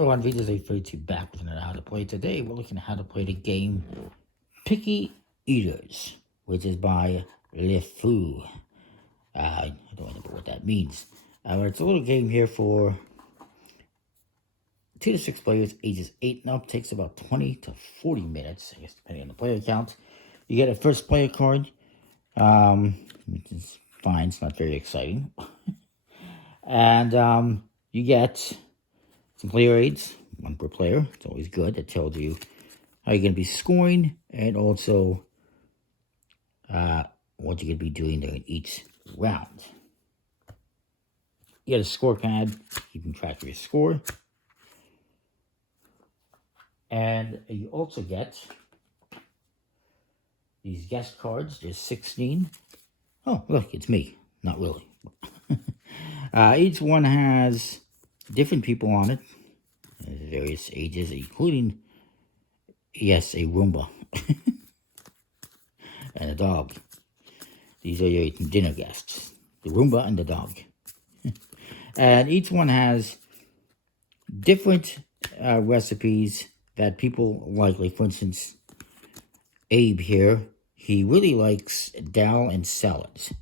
Everyone, Vita's A32 back with another How to Play. Today, we're looking at how to play the game Picky Eaters, which is by Le Fou. I don't know what that means. It's a little game here for 2 to 6 players, ages 8 and up. Takes about 20 to 40 minutes, I guess, depending on the player count. You get a first player card, which is fine. It's not very exciting. And you get some player aids, one per player. It's always good. It tells you how you're going to be scoring and also what you're going to be doing during each round. You get a score pad, keeping track of your score. And you also get these guest cards. There's 16. Oh, look, it's me. Not really. Each one has different people on it, various ages, including, yes, a Roomba and a dog. These are your dinner guests, the Roomba and the dog. And each one has different recipes that people like. Like, for instance, Abe here, he really likes dal and salads.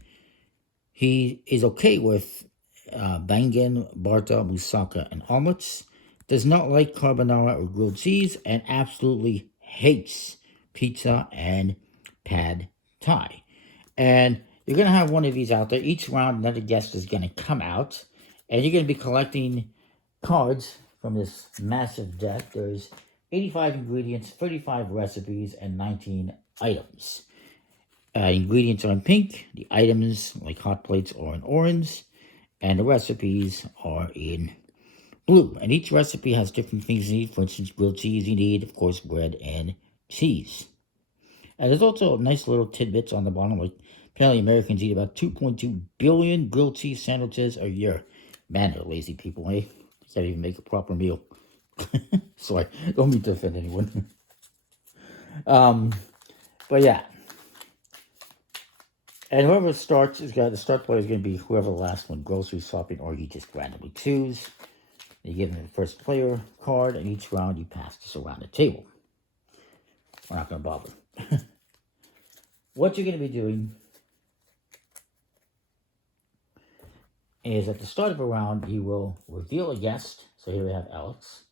He is okay with bangan, barta, moussaka, and omelets. Does not like carbonara or grilled cheese, and absolutely hates pizza and pad thai. And you're going to have one of these out there. Each round, another guest is going to come out, and you're going to be collecting cards from this massive deck. There's 85 ingredients, 35 recipes, and 19 items. Ingredients are in pink. The items, like hot plates, are in orange. And the recipes are in blue. And each recipe has different things you need. For instance, grilled cheese you need, of course, bread and cheese. And there's also nice little tidbits on the bottom. Like, apparently Americans eat about 2.2 billion grilled cheese sandwiches a year. Man, they're lazy people, eh? They can't even make a proper meal. Sorry, don't mean to offend anyone. But yeah. And whoever starts the start player is going to be whoever the last one grocery shopping, or you just randomly choose. You give them the first player card, and each round you pass this around the table. We're not going to bother. What you're going to be doing is at the start of a round, you will reveal a guest. So here we have Alex,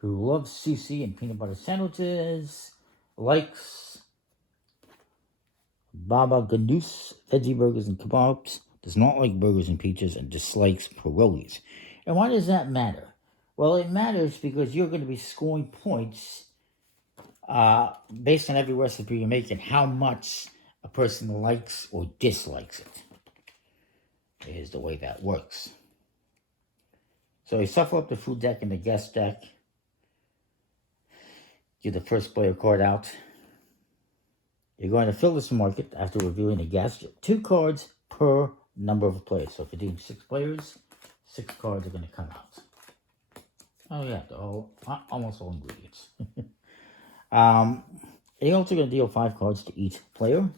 who loves sushi and peanut butter sandwiches, likes baba ganoush, veggie burgers and kebabs, does not like burgers and pizzas, and dislikes pierogies. And why does that matter? Well, it matters because you're going to be scoring points based on every recipe you make and how much a person likes or dislikes it. Is the way that works. So you shuffle up the food deck and the guest deck. Get the first player card out. You're going to fill this market after reviewing a guest. 2 cards per number of players. So if you're doing 6 players, 6 cards are going to come out. Oh yeah, almost all ingredients. You're also going to deal 5 cards to each player.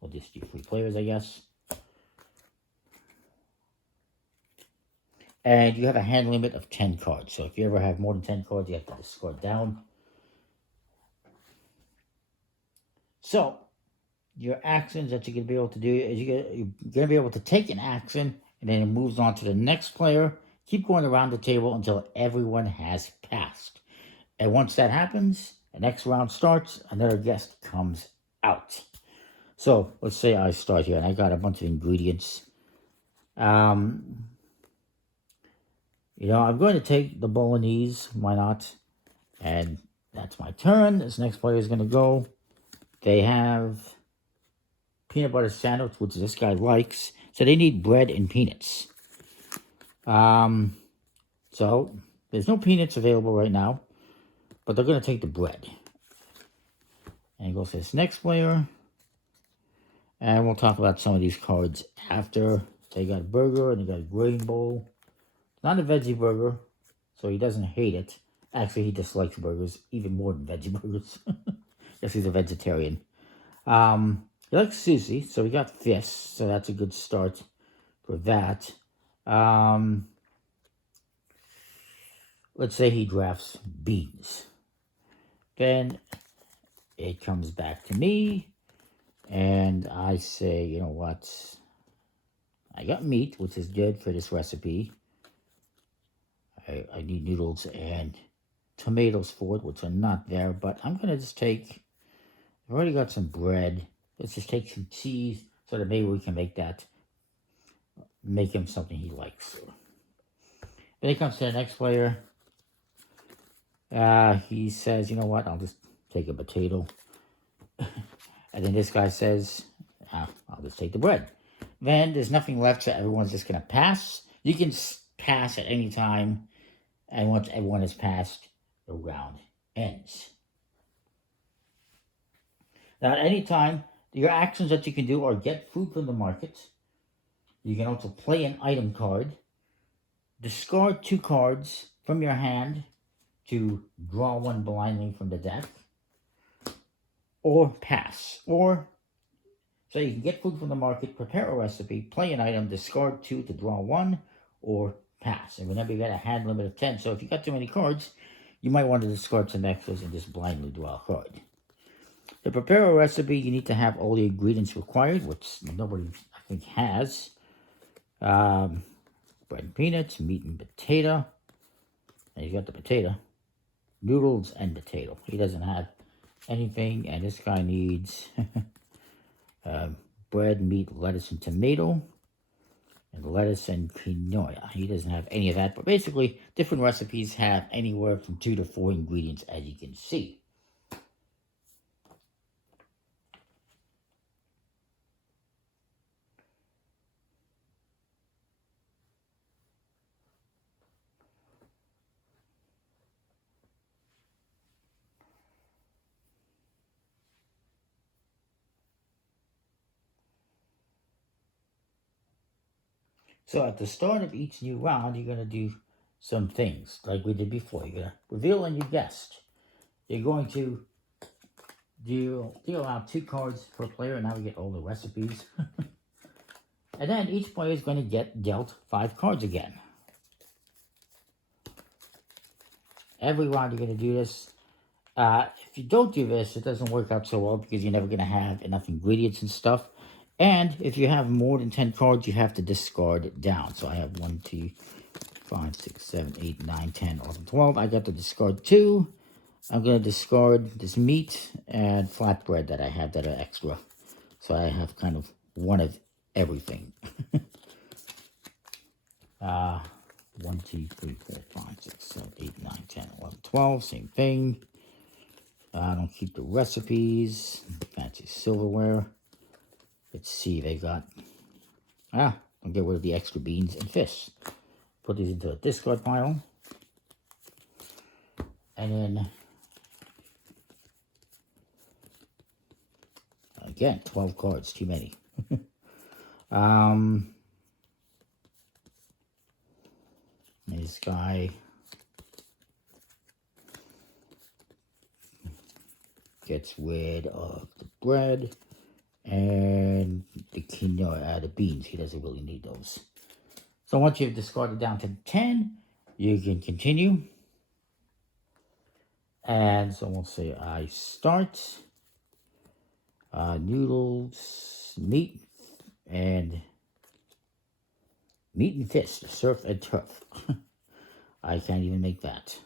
We'll just do 3 players, I guess. And you have a hand limit of 10 cards. So if you ever have more than 10 cards, you have to discard down. So, your actions that you're going to be able to do is you're going to be able to take an action, and then it moves on to the next player. Keep going around the table until everyone has passed. And once that happens, the next round starts, another guest comes out. So, let's say I start here, and I got a bunch of ingredients. I'm going to take the bolognese. Why not? And that's my turn. This next player is going to go. They have peanut butter sandwich, which this guy likes. So they need bread and peanuts. So there's no peanuts available right now, but they're going to take the bread. And go to this next player. And we'll talk about some of these cards after. They got a burger and they got a grain bowl. Not a veggie burger, so he doesn't hate it. Actually, he dislikes burgers even more than veggie burgers. Yes, he's a vegetarian. He likes sushi, so we got fish, so that's a good start for that. Let's say he drafts beans. Then it comes back to me, and I say, you know what? I got meat, which is good for this recipe. I need noodles and tomatoes for it, which are not there, but I'm going to just take, I've already got some bread. Let's just take some cheese so that maybe we can make him something he likes. Then he comes to the next player. He says, you know what, I'll just take a potato. And then this guy says, I'll just take the bread. Then there's nothing left, so everyone's just going to pass. You can pass at any time. And once everyone has passed, the round ends. Now, at any time, your actions that you can do are get food from the market. You can also play an item card. Discard 2 cards from your hand to draw 1 blindly from the deck. Or pass. Or, so you can get food from the market, prepare a recipe, play an item, discard 2 to draw 1, or pass. And remember, you got a hand limit of 10. So if you got too many cards, you might want to discard some extras and just blindly draw a card. To prepare a recipe, you need to have all the ingredients required, which nobody, I think, has. Bread and peanuts, meat and potato. And you got the potato. Noodles and potato. He doesn't have anything, and this guy needs bread, meat, lettuce, and tomato. And lettuce and quinoa. He doesn't have any of that, but basically, different recipes have anywhere from 2 to 4 ingredients, as you can see. So at the start of each new round, you're going to do some things like we did before. You're going to reveal a new guest. You're going to deal out 2 cards per player, and now we get all the recipes. And then each player is going to get dealt 5 cards again. Every round you're going to do this. If you don't do this, it doesn't work out so well because you're never going to have enough ingredients and stuff. And if you have more than 10 cards, you have to discard it down. So I have 1, 2, 5, 6, 7, 8, 9, 10, 11, 12. I got to discard 2. I'm going to discard this meat and flatbread that I have that are extra. So I have kind of one of everything. 1, 2, 3, 4, 5, 6, 7, 8, 9, 10, 11, 12. Same thing. I don't keep the recipes. Fancy silverware. Let's see, they got, I'll get rid of the extra beans and fish. Put these into a discard pile. And then, again, 12 cards, too many. This guy gets rid of the bread. And the quinoa, the beans, he doesn't really need those. So once you've discarded down to 10, you can continue. And so we'll say I start. Noodles, meat and fish, surf and turf. I can't even make that.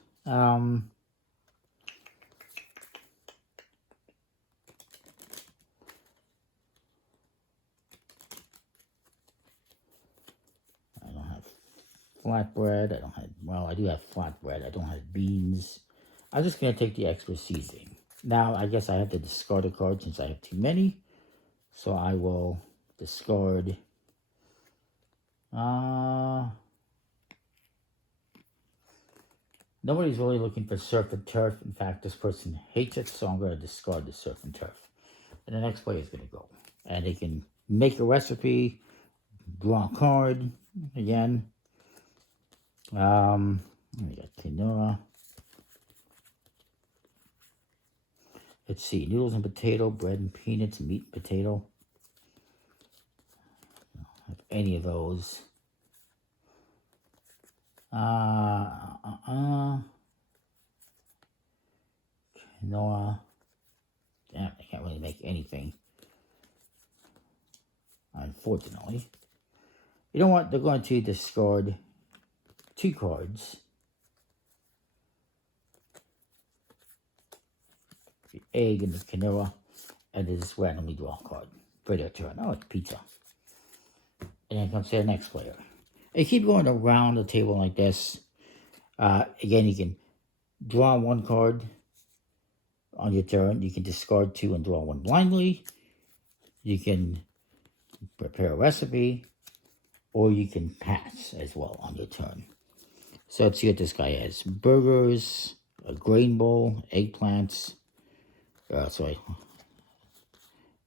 Flatbread, I don't have, well, I do have flatbread, I don't have beans. I'm just going to take the extra seasoning. Now, I guess I have to discard a card since I have too many. So I will discard, nobody's really looking for surf and turf. In fact, this person hates it, so I'm going to discard the surf and turf. And the next player is going to go. And they can make a recipe, draw a card, again. We got quinoa. Let's see, noodles and potato, bread and peanuts, meat and potato. have any of those. Noah. Damn, I can't really make anything. Unfortunately. You know what? They're going to discard 2 cards. The egg and the quinoa. And they just randomly draw a card for their turn. Oh, it's pizza. And then comes to the next player. And keep going around the table like this. Again, you can draw 1 card on your turn. You can discard 2 and draw 1 blindly. You can prepare a recipe. Or you can pass as well on your turn. So let's see what this guy has. Burgers, a grain bowl, eggplants.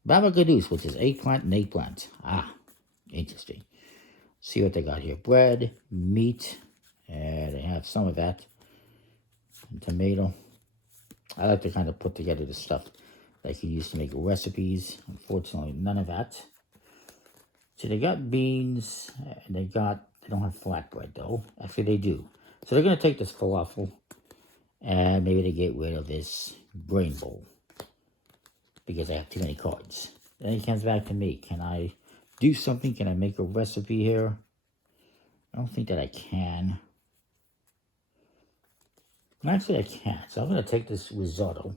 Baba Ganoush, which is eggplant and eggplant. Ah, interesting. See what they got here. Bread, meat, and they have some of that. And tomato. I like to kind of put together the stuff that you use to make recipes. Unfortunately, none of that. So they got beans, and they don't have flatbread though. Actually, they do. So they're going to take this falafel, and maybe they get rid of this grain bowl. Because I have too many cards. Then he comes back to me. Can I do something? Can I make a recipe here? I don't think that I can. Actually, I can't. So I'm going to take this risotto.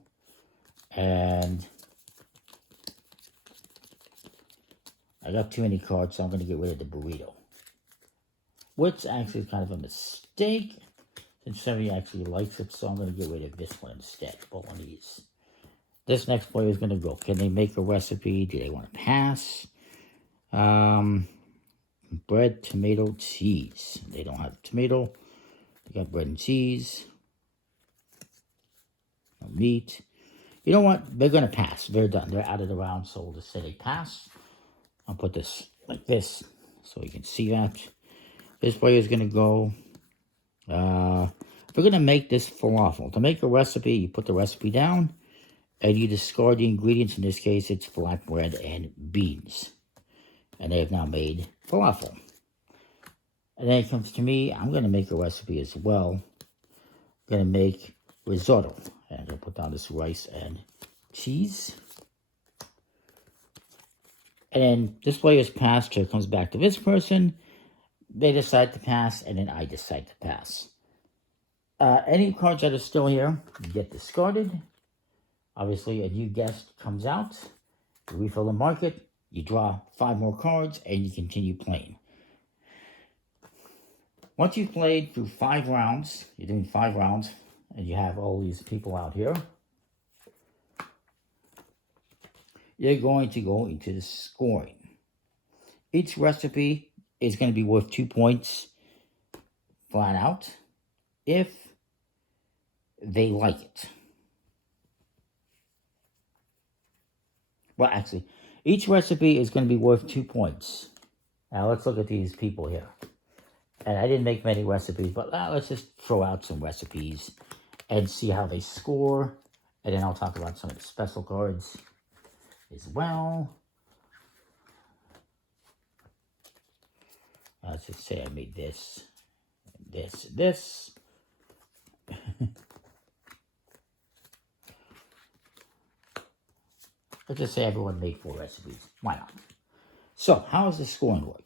And I got too many cards, so I'm going to get rid of the burrito. Which actually is kind of a mistake. Since somebody actually likes it, so I'm going to get rid of this one instead. Bolognese. This next player is going to go. Can they make a recipe? Do they want to pass? Bread, tomato, cheese. They don't have tomato. They got bread and cheese. No meat. You know what? They're going to pass. They're done. They're out of the round, so we'll just say they pass. I'll put this like this so you can see that. This player is going to go. We're going to make this falafel. To make a recipe, you put the recipe down. And you discard the ingredients. In this case, it's flatbread and beans. And they have now made falafel. And then it comes to me. I'm going to make a recipe as well. I'm going to make risotto. And I'm going to put down this rice and cheese. And then this player's passed. So it comes back to this person. They decide to pass. And then I decide to pass. Any cards that are still here get discarded. Obviously, a new guest comes out, you refill the market, you draw 5 more cards, and you continue playing. Once you've played through 5 rounds, you're doing 5 rounds, and you have all these people out here, you're going to go into the scoring. Each recipe is going to be worth 2 points flat out if they like it. Well, actually, each recipe is going to be worth 2 points. Now, let's look at these people here. And I didn't make many recipes, but let's just throw out some recipes and see how they score. And then I'll talk about some of the special cards as well. Let's just say I made this, this. Let's just say everyone made 4 recipes. Why not? So, how does the scoring work?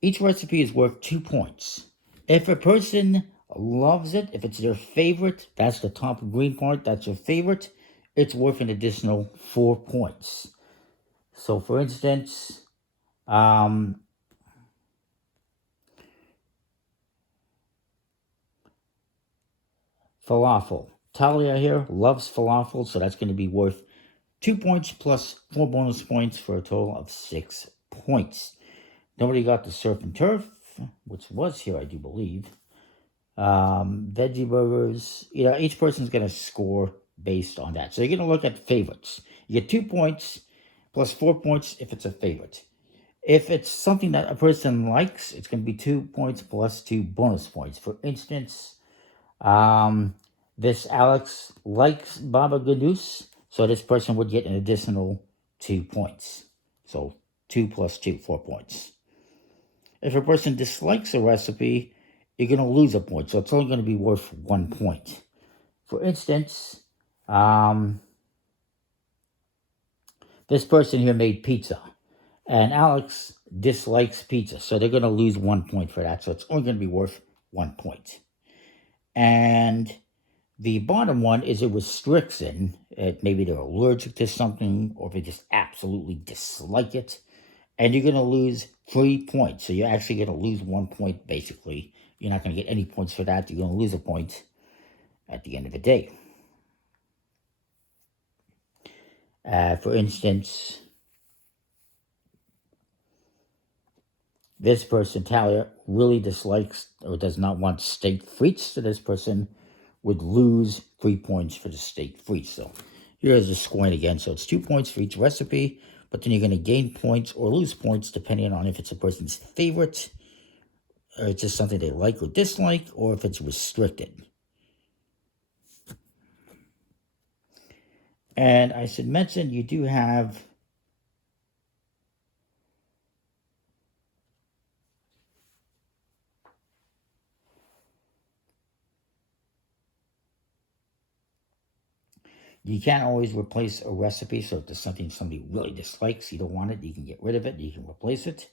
Each recipe is worth 2 points. If a person loves it, if it's their favorite, that's the top green part, that's your favorite, it's worth an additional 4 points. So, for instance, falafel. Talia here loves falafel, so that's going to be worth 2 points plus 4 bonus points for a total of 6 points. Nobody got the surf and turf, which was here, I do believe. Veggie burgers. You know, each person's going to score based on that. So you're going to look at favorites. You get 2 points plus 4 points if it's a favorite. If it's something that a person likes, it's going to be 2 points plus 2 bonus points. For instance, this Alex likes Baba Ganoush, so this person would get an additional 2 points. So 2 plus 2, 4 points. If a person dislikes a recipe, you're going to lose a point, so it's only going to be worth 1 point. For instance, this person here made pizza, and Alex dislikes pizza, so they're going to lose 1 point for that, so it's only going to be worth 1 point. And the bottom one is a restriction. Maybe they're allergic to something, or they just absolutely dislike it, and you're going to lose 3 points. So you're actually going to lose 1 point, basically. You're not going to get any points for that. You're going to lose a point at the end of the day. For instance, this person, Talia, really dislikes or does not want steak frites, so this person would lose 3 points for the steak frites. So here's the scoring again. So it's 2 points for each recipe, but then you're going to gain points or lose points depending on if it's a person's favorite, or it's just something they like or dislike, or if it's restricted. And I should mention, you do have you can't always replace a recipe, so if there's something somebody really dislikes, you don't want it, you can get rid of it, you can replace it.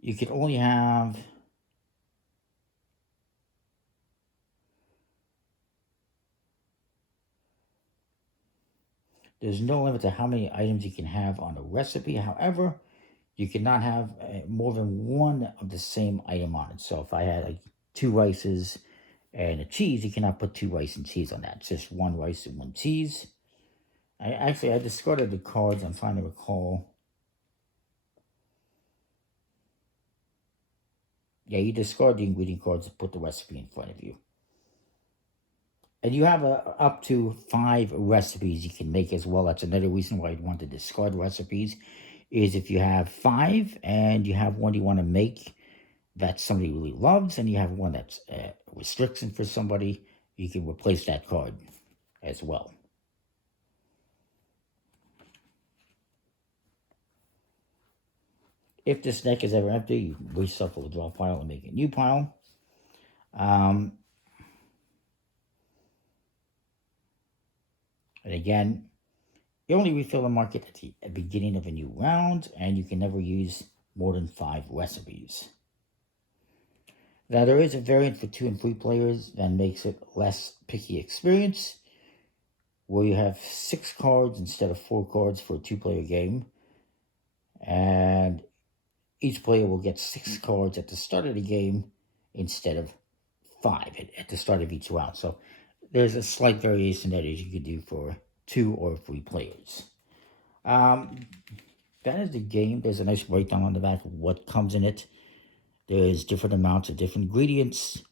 You can only have there's no limit to how many items you can have on a recipe. However, you cannot have more than one of the same item on it. So if I had like 2 rices and a cheese, you cannot put 2 rice and cheese on that. It's just 1 rice and 1 cheese. I discarded the cards. I'm trying to recall. Yeah, you discard the ingredient cards and put the recipe in front of you. And you have up to 5 recipes you can make as well. That's another reason why you'd want to discard recipes, is if you have 5 and you have one you want to make that somebody really loves, and you have one that's a restriction for somebody, you can replace that card as well. If this deck is ever empty, you reshuffle the draw pile and make a new pile. And again, you only refill the market at the beginning of a new round, and you can never use more than 5 recipes. Now, there is a variant for 2 and 3 players that makes it less picky experience, where you have 6 cards instead of 4 cards for a 2-player game. And each player will get 6 cards at the start of the game instead of 5 at the start of each round. So there's a slight variation that you could do for 2 or 3 players. That is the game. There's a nice breakdown on the back of what comes in it. There's different amounts of different ingredients.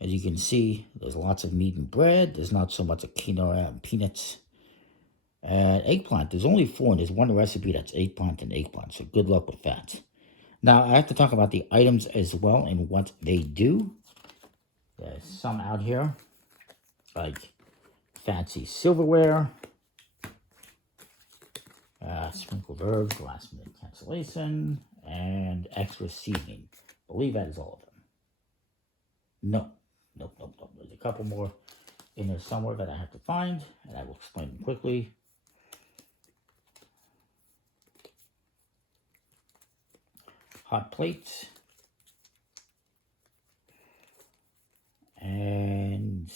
As you can see, there's lots of meat and bread. There's not so much of quinoa and peanuts. And eggplant, there's only 4, and there's 1 recipe that's eggplant and eggplant, so good luck with that. Now, I have to talk about the items as well and what they do. There's some out here, like fancy silverware, sprinkled herbs, last minute cancellation, and extra seasoning. I believe that is all of them. Nope. There's a couple more in there somewhere that I have to find, and I will explain them quickly. Hot plate. And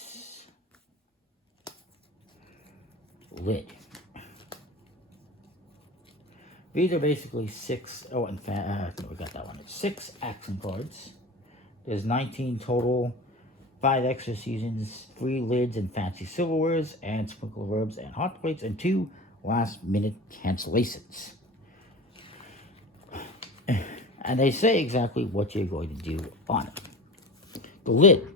lid. These are basically 6, no, we got that one. It's 6 action cards. There's 19 total, 5 extra seasons, 3 lids and fancy silverwares, and sprinkle of herbs and hot plates, and 2 last minute cancellations. And they say exactly what you're going to do on it. The lid.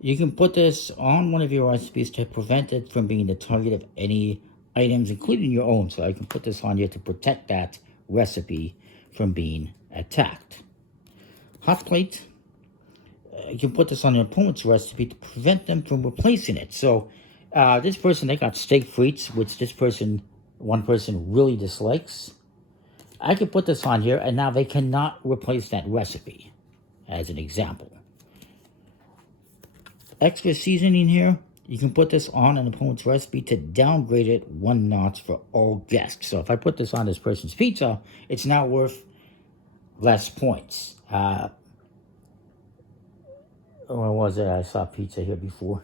You can put this on one of your recipes to prevent it from being the target of any items, including your own. So I can put this on here to protect that recipe from being attacked. Hot plate. You can put this on your opponent's recipe to prevent them from replacing it. So this person, they got steak frites, which one person really dislikes. I could put this on here, and now they cannot replace that recipe, as an example. Extra seasoning here, you can put this on an opponent's recipe to downgrade it 1 notch for all guests. So if I put this on this person's pizza, it's now worth less points. What was it? I saw pizza here before.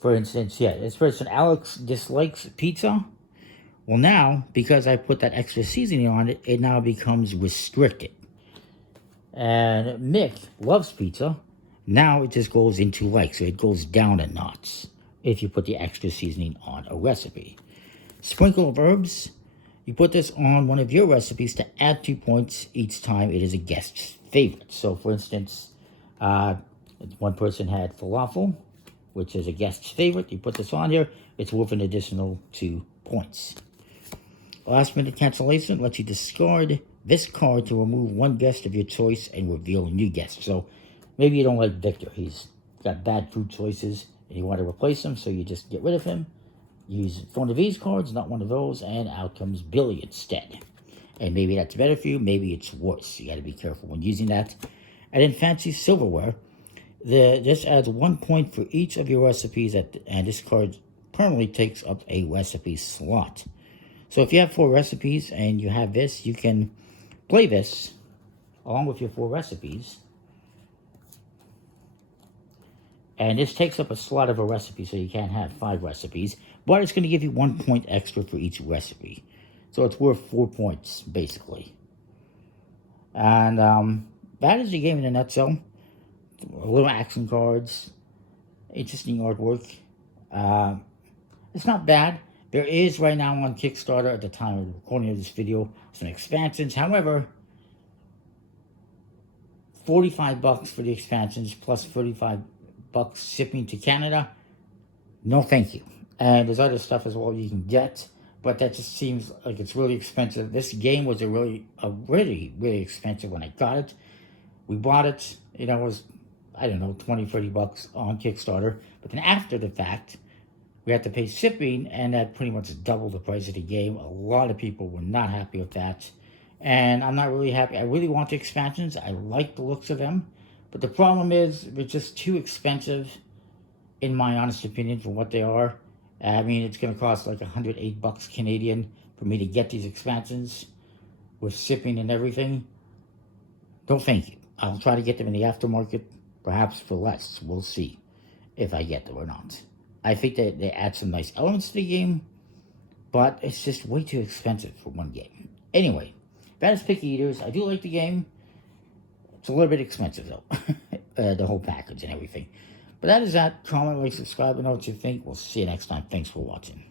For instance, yeah, this person, Alex, dislikes pizza. Well, now, because I put that extra seasoning on it, it now becomes restricted. And Mick loves pizza. Now it just goes into like, so it goes down a notch if you put the extra seasoning on a recipe. Sprinkle of herbs. You put this on one of your recipes to add 2 points each time it is a guest's favorite. So, for instance, one person had falafel, which is a guest's favorite. You put this on here, it's worth an additional 2 points. Last minute cancellation lets you discard this card to remove one guest of your choice and reveal a new guest. So maybe you don't like Victor. He's got bad food choices and you want to replace him, so you just get rid of him. Use one of these cards, not one of those, and out comes Billy instead. And maybe that's better for you, maybe it's worse. You got to be careful when using that. And in fancy silverware, this adds 1 point for each of your recipes, and this card permanently takes up a recipe slot. So if you have 4 recipes and you have this, you can play this along with your 4 recipes. And this takes up a slot of a recipe, so you can't have 5 recipes. But it's going to give you 1 point extra for each recipe. So it's worth 4 points, basically. And that is the game in a nutshell. Little action cards. Interesting artwork. It's not bad. There is right now on Kickstarter, at the time of the recording of this video, some expansions. However, $45 for the expansions plus $35 shipping to Canada. No thank you. And there's other stuff as well you can get, but that just seems like it's really expensive. This game was really expensive when I got it. We bought it, it was, I don't know, $20-$30 on Kickstarter. But then after the fact, we had to pay shipping, and that pretty much doubled the price of the game. A lot of people were not happy with that. And I'm not really happy. I really want the expansions. I like the looks of them. But the problem is, they're just too expensive, in my honest opinion, for what they are. I mean, it's going to cost like $108 Canadian for me to get these expansions with shipping and everything. No thank you. I'll try to get them in the aftermarket, perhaps for less. We'll see if I get them or not. I think that they add some nice elements to the game, but it's just way too expensive for one game. Anyway, that is Picky Eaters. I do like the game. It's a little bit expensive, though. The whole package and everything. But that is that. Comment, like, subscribe, and know what you think. We'll see you next time. Thanks for watching.